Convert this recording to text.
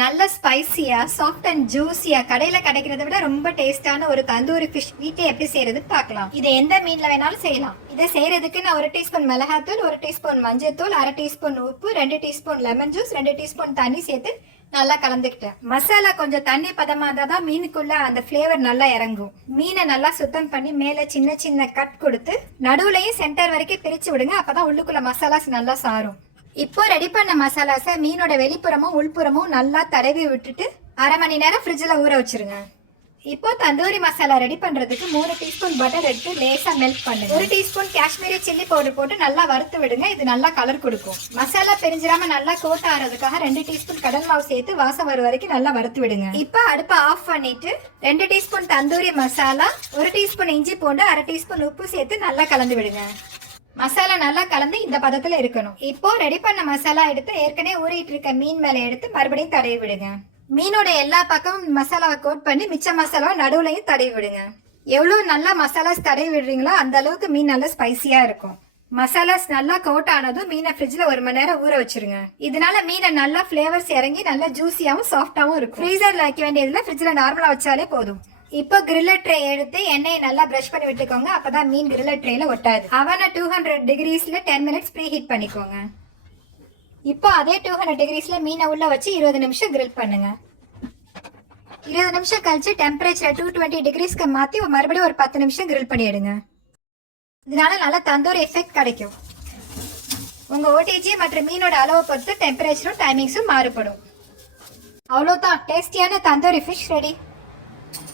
நல்ல ஸ்பைசியா soft and ஜூஸியா கடையில கிடைக்கிறத விட ரொம்ப டேஸ்டான ஒரு தந்தூரி ஃபிஷ் வீட்டை எப்படி செய்யறதுன்னு பார்க்கலாம். இதை எந்த மீன்ல வேணாலும் செய்யலாம். இதை செய்யறதுக்கு நான் 1 டீஸ்பூன் மிளகாத்தூள், 1 டீஸ்பூன் மஞ்சள்தூள், 1/2 டீஸ்பூன் உப்பு, 2 டீஸ்பூன் லெமன் ஜூஸ், 2 டீஸ்பூன் தண்ணி சேர்த்து நல்லா கலந்துக்கிட்டேன். மசாலா கொஞ்சம் தண்ணி பதமா இருந்தால் தான் மீனுக்குள்ள அந்த ஃப்ளேவர் நல்லா இறங்கும். மீனை நல்லா சுத்தம் பண்ணி மேலே சின்ன சின்ன கட் கொடுத்து நடுவுலையும் சென்டர் வரைக்கும் பிரிச்சு விடுங்க. அப்பதான் உள்ளுக்குள்ள மசாலாஸ் நல்லா சாரும். இப்போ ரெடி பண்ண மசாலாஸை மீனோட வெளிப்புறமும் உள்புறமும் நல்லா தடவி விட்டுட்டு 1/2 மணி நேரம் ஃப்ரிட்ஜில் ஊற வச்சிருங்க. இப்போ தந்தூரி மசாலா ரெடி பண்றதுக்கு 3 டீஸ்பூன் பட்டர் எடுத்து லேசா மெல்ட் பண்ணுங்க. 1 டீஸ்பூன் காஷ்மீரி சில்லி பவுடர் போட்டு நல்லா வறுத்து விடுங்க. இது நல்லா கலர் கொடுக்கும். மசாலா பிரிஞ்சிடாம நல்லா கோட் ஆறதுக்காக 2 டீஸ்பூன் கடல் மாவு சேர்த்து வாசம் வர வரைக்கும் நல்லா வறுத்து விடுங்க. இப்போ அடுப்பை ஆஃப் பண்ணிட்டு 2 டீஸ்பூன் தந்தூரி மசாலா, 1 டீஸ்பூன் இஞ்சி பூண்டு, 1/2 டீஸ்பூன் உப்பு சேர்த்து நல்லா கலந்து விடுங்க. மசாலா நல்லா கலந்து இந்த பதத்துல இருக்கணும். இப்போ ரெடி பண்ண மசாலா எடுத்து ஏற்கனவே ஊறிட்டு இருக்க மீன் மேல எடுத்து மறுபடியும் தடவி விடுங்க. மீனோட எல்லா பக்கமும் மசாலாவை கோட் பண்ணி மிச்ச மசாலாவை நடுவுலையும் தடவி விடுங்க. எவ்வளவு நல்லா மசாலாஸ் தடவி விடுறீங்களோ அந்த அளவுக்கு மீன் நல்லா ஸ்பைசியா இருக்கும். மசாலாஸ் நல்லா கோட் ஆனதும் மீனை ஃப்ரிட்ஜ்ல 1 மணி நேரம் ஊற வச்சிருங்க. இதனால மீனை நல்லா ஃபிளேவர்ஸ் இறங்கி நல்லா ஜூசியாவும் சாஃப்டாவும் இருக்கும். ஃப்ரீசர்ல வைக்க வேண்டியதுல ஃப்ரிட்ஜ்ல நார்மலா வச்சாலே போதும். இப்போ கிரில்லர் ட்ரே எடுத்து எண்ணெயை நல்லா பிரஷ் பண்ணி விட்டுக்கோங்க. அப்பதான் மீன் கிரில்லர் ட்ரேல ஒட்டாது. அவனை 200 டிகிரிஸ்ல 10 மினிட்ஸ் ப்ரீ ஹீட் பண்ணிக்கோங்க. இப்போ அதே 200 டிகிரிஸ்ல மீனை உள்ள வச்சு 20 நிமிஷம் கிரில் பண்ணுங்க. 20 நிமிஷம் கழிச்சு டெம்பரேச்சர் 220 டிகிரிஸ்க்கு மாத்தி மறுபடியும் ஒரு 10 நிமிஷம் கிரில் பண்ணிடுங்க. இதனால நல்லா தந்தூரி எஃபெக்ட் கிடைக்கும். உங்க ஓடிஜி மற்றும் மீனோட அளவை பொறுத்து டெம்பரேச்சரும் டைமிங்ஸும் மாறுபடும். அவ்வளோதான், டேஸ்டியான தந்தூரி ஃபிஷ் ரெடி.